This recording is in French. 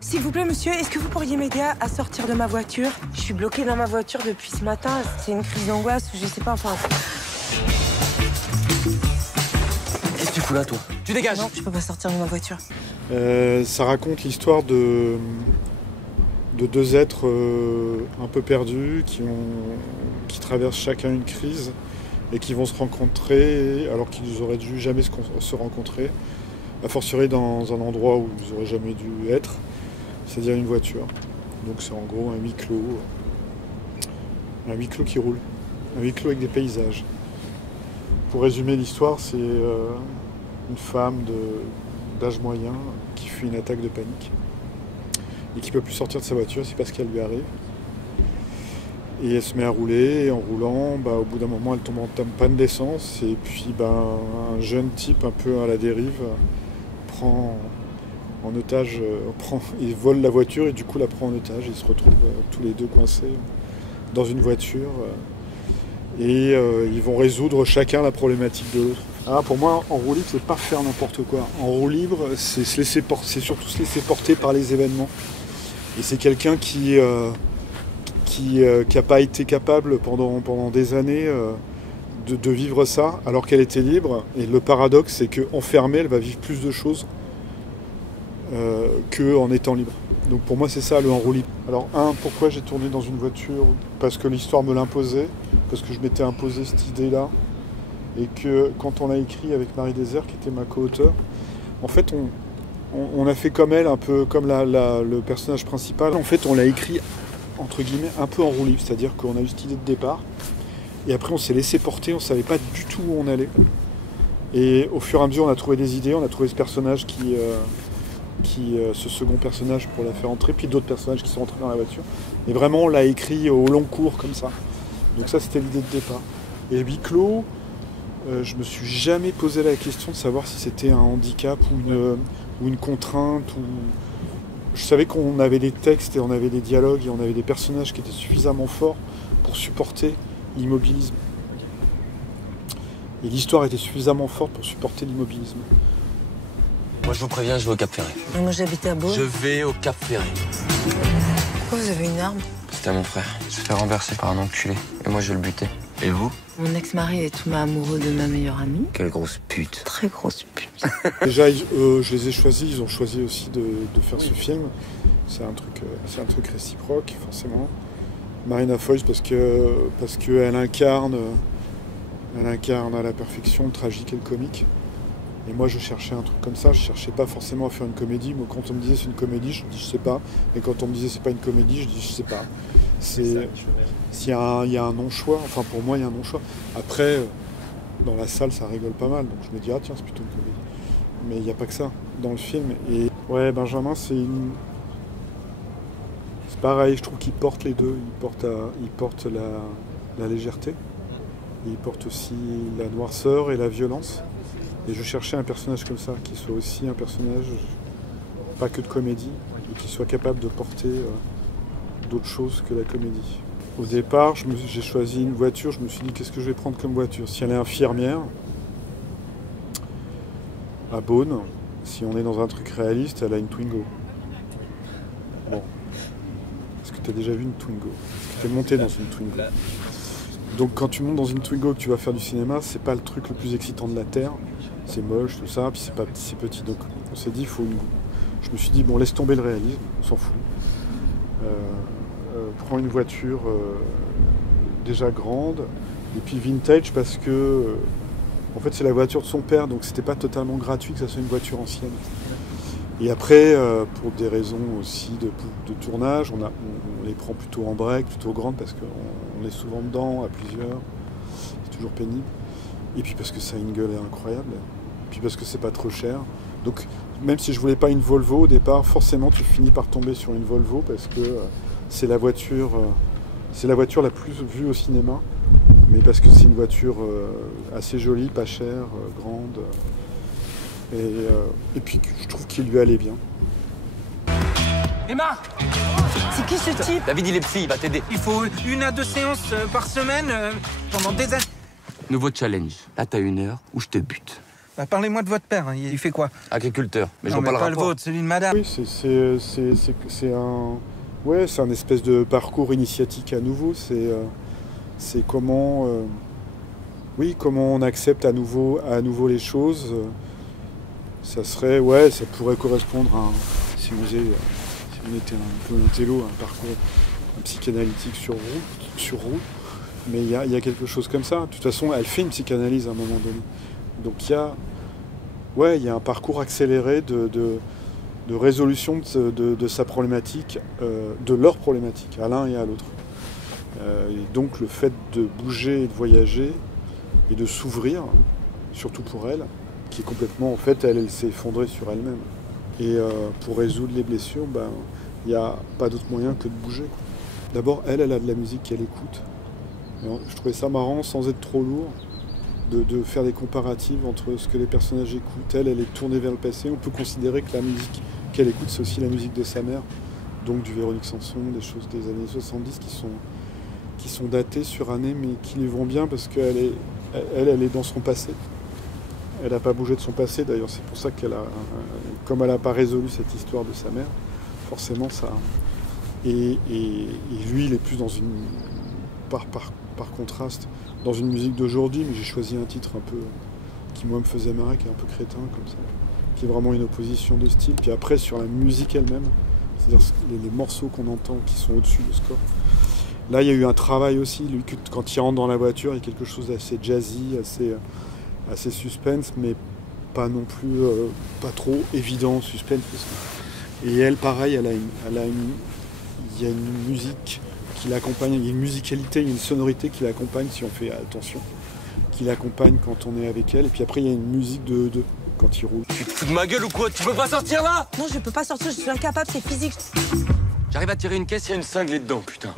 S'il vous plaît, monsieur, est-ce que vous pourriez m'aider à sortir de ma voiture? Je suis bloquée dans ma voiture depuis ce matin. C'est une crise d'angoisse, je sais pas, enfin... Qu'est-ce que tu fous là, toi? Tu dégages! Non, je peux pas sortir de ma voiture. Ça raconte l'histoire de deux êtres un peu perdus qui traversent chacun une crise et qui vont se rencontrer alors qu'ils auraient dû jamais se rencontrer, a fortiori dans un endroit où ils n'auraient jamais dû être, c'est-à-dire une voiture. Donc c'est en gros un huis clos qui roule, un huis clos avec des paysages. Pour résumer l'histoire, c'est une femme d'âge moyen qui fuit une attaque de panique et qui ne peut plus sortir de sa voiture, c'est parce qu'elle lui arrive. Et elle se met à rouler, et en roulant, au bout d'un moment, elle tombe en panne d'essence, et puis un jeune type un peu à la dérive prend en otage, il vole la voiture et du coup la prend en otage. Ils se retrouvent tous les deux coincés dans une voiture et ils vont résoudre chacun la problématique de l'autre. Ah, pour moi, en roue libre, c'est pas faire n'importe quoi. En roue libre, c'est surtout se laisser porter par les événements. Et c'est quelqu'un qui n'a pas été capable pendant des années de vivre ça alors qu'elle était libre. Et le paradoxe, c'est qu'enfermée, elle va vivre plus de choses qu'en étant libre. Donc pour moi, c'est ça le en roue libre. Alors pourquoi j'ai tourné dans une voiture? Parce que l'histoire me l'imposait, parce que je m'étais imposé cette idée-là. Et que quand on l'a écrit avec Marie Désert, qui était ma co-auteure, en fait, on a fait comme elle, un peu comme le personnage principal. En fait, on l'a écrit, entre guillemets, un peu en roue libre. C'est-à-dire qu'on a eu cette idée de départ. Et après, on s'est laissé porter, on ne savait pas du tout où on allait. Et au fur et à mesure, on a trouvé des idées, on a trouvé ce personnage ce second personnage pour la faire entrer, puis d'autres personnages qui sont entrés dans la voiture. Et vraiment, on l'a écrit au long cours, comme ça. Donc ça, c'était l'idée de départ. Et huis clos, je me suis jamais posé la question de savoir si c'était un handicap ou une contrainte. Je savais qu'on avait des textes et on avait des dialogues et on avait des personnages qui étaient suffisamment forts pour supporter l'immobilisme. Et l'histoire était suffisamment forte pour supporter l'immobilisme. Moi, je vous préviens, je vais au Cap Ferré. Moi, j'habite à Beaune. Je vais au Cap Ferré. Pourquoi vous avez une arme? C'était à mon frère. Il se fait renverser par un enculé. Et moi, je vais le buter. Et vous? Mon ex-mari est tombé amoureux de ma meilleure amie. Quelle grosse pute. Très grosse pute. Déjà, je les ai choisis, ils ont choisi aussi de faire ce film. C'est un truc réciproque, forcément. Marina Foïs, parce qu'elle incarne à la perfection le tragique et le comique. Et moi, je cherchais un truc comme ça. Je cherchais pas forcément à faire une comédie. Moi, quand on me disait c'est une comédie, je dis je sais pas. Et quand on me disait c'est pas une comédie, je dis je sais pas. Il y a un non-choix. Enfin, pour moi, il y a un non-choix. Après, dans la salle, ça rigole pas mal. Donc je me dis ah tiens, c'est plutôt une comédie. Mais il n'y a pas que ça dans le film. Et ouais, Benjamin, c'est pareil. Je trouve qu'il porte les deux. Il porte la légèreté. Et il porte aussi la noirceur et la violence. Et je cherchais un personnage comme ça, qui soit aussi un personnage, pas que de comédie, et qui soit capable de porter d'autres choses que la comédie. Au départ, j'ai choisi une voiture, je me suis dit qu'est-ce que je vais prendre comme voiture? Si elle est infirmière, à Beaune, si on est dans un truc réaliste, elle a une Twingo. Bon. Est-ce que tu as déjà vu une Twingo? Est-ce que tu es monté dans une Twingo? Donc quand tu montes dans une Twingo et que tu vas faire du cinéma, c'est pas le truc le plus excitant de la Terre. C'est moche, tout ça, puis c'est petit. Donc on s'est dit, je me suis dit, bon, laisse tomber le réalisme, on s'en fout. Prends une voiture déjà grande, et puis vintage parce que, en fait, c'est la voiture de son père, donc c'était pas totalement gratuit que ça soit une voiture ancienne. Et après, pour des raisons aussi de tournage, on les prend plutôt en break, plutôt grandes, parce qu'on est souvent dedans, à plusieurs. C'est toujours pénible. Et puis parce que ça a une gueule incroyable. Et puis parce que c'est pas trop cher. Donc, même si je voulais pas une Volvo au départ, forcément, tu finis par tomber sur une Volvo, parce que c'est la voiture la plus vue au cinéma. Mais parce que c'est une voiture assez jolie, pas chère, grande. Et puis je trouve qu'il lui allait bien. Emma! C'est qui ce type? David, il est psy, il va t'aider. Il faut 1 à 2 séances par semaine pendant des années. Nouveau challenge. Là, t'as 1 heure où je te bute. Bah, parlez-moi de votre père, hein. Il fait quoi? Agriculteur, mais je Non, vois mais pas le le rapport. vôtre, celui de madame. Oui, c'est un... Ouais, c'est un espèce de parcours initiatique à nouveau. C'est comment... Oui, comment on accepte à nouveau les choses. Ça serait... Ouais, ça pourrait correspondre à... Si on était un peu un télo, un parcours psychanalytique sur route. Mais il y a quelque chose comme ça. De toute façon, elle fait une psychanalyse à un moment donné. Donc il y a un parcours accéléré de résolution de sa problématique, de leur problématique, à l'un et à l'autre. Et donc le fait de bouger et de voyager et de s'ouvrir, surtout pour elle, qui est complètement, en fait, elle s'est effondrée sur elle-même. Et pour résoudre les blessures, il n'y a pas d'autre moyen que de bouger, quoi. D'abord, elle a de la musique qu'elle écoute. Alors, je trouvais ça marrant, sans être trop lourd, de faire des comparatives entre ce que les personnages écoutent. Elle est tournée vers le passé. On peut considérer que la musique qu'elle écoute, c'est aussi la musique de sa mère, donc du Véronique Sanson, des choses des années 70 qui sont datées sur année, mais qui lui vont bien parce qu'elle est dans son passé. Elle n'a pas bougé de son passé, d'ailleurs, c'est pour ça comme elle n'a pas résolu cette histoire de sa mère, forcément ça... Et lui, il est plus dans une... Par contraste, dans une musique d'aujourd'hui, mais j'ai choisi un titre un peu qui moi me faisait marrer, qui est un peu crétin comme ça, qui est vraiment une opposition de style. Puis après sur la musique elle-même, c'est-à-dire les morceaux qu'on entend qui sont au-dessus du score. Là il y a eu un travail aussi, lui, quand il rentre dans la voiture, il y a quelque chose d'assez jazzy, assez suspense, mais pas non plus pas trop évident suspense. Et elle pareil, il y a une musique qui l'accompagne, il y a une musicalité, il y a une sonorité qui l'accompagne si on fait attention, qui l'accompagne quand on est avec elle, et puis après il y a une musique de quand il roule. Tu te fous de ma gueule ou quoi? Tu peux pas sortir là? Non, je peux pas sortir, je suis incapable, c'est physique. J'arrive à tirer une caisse, il y a une cinglée dedans, putain.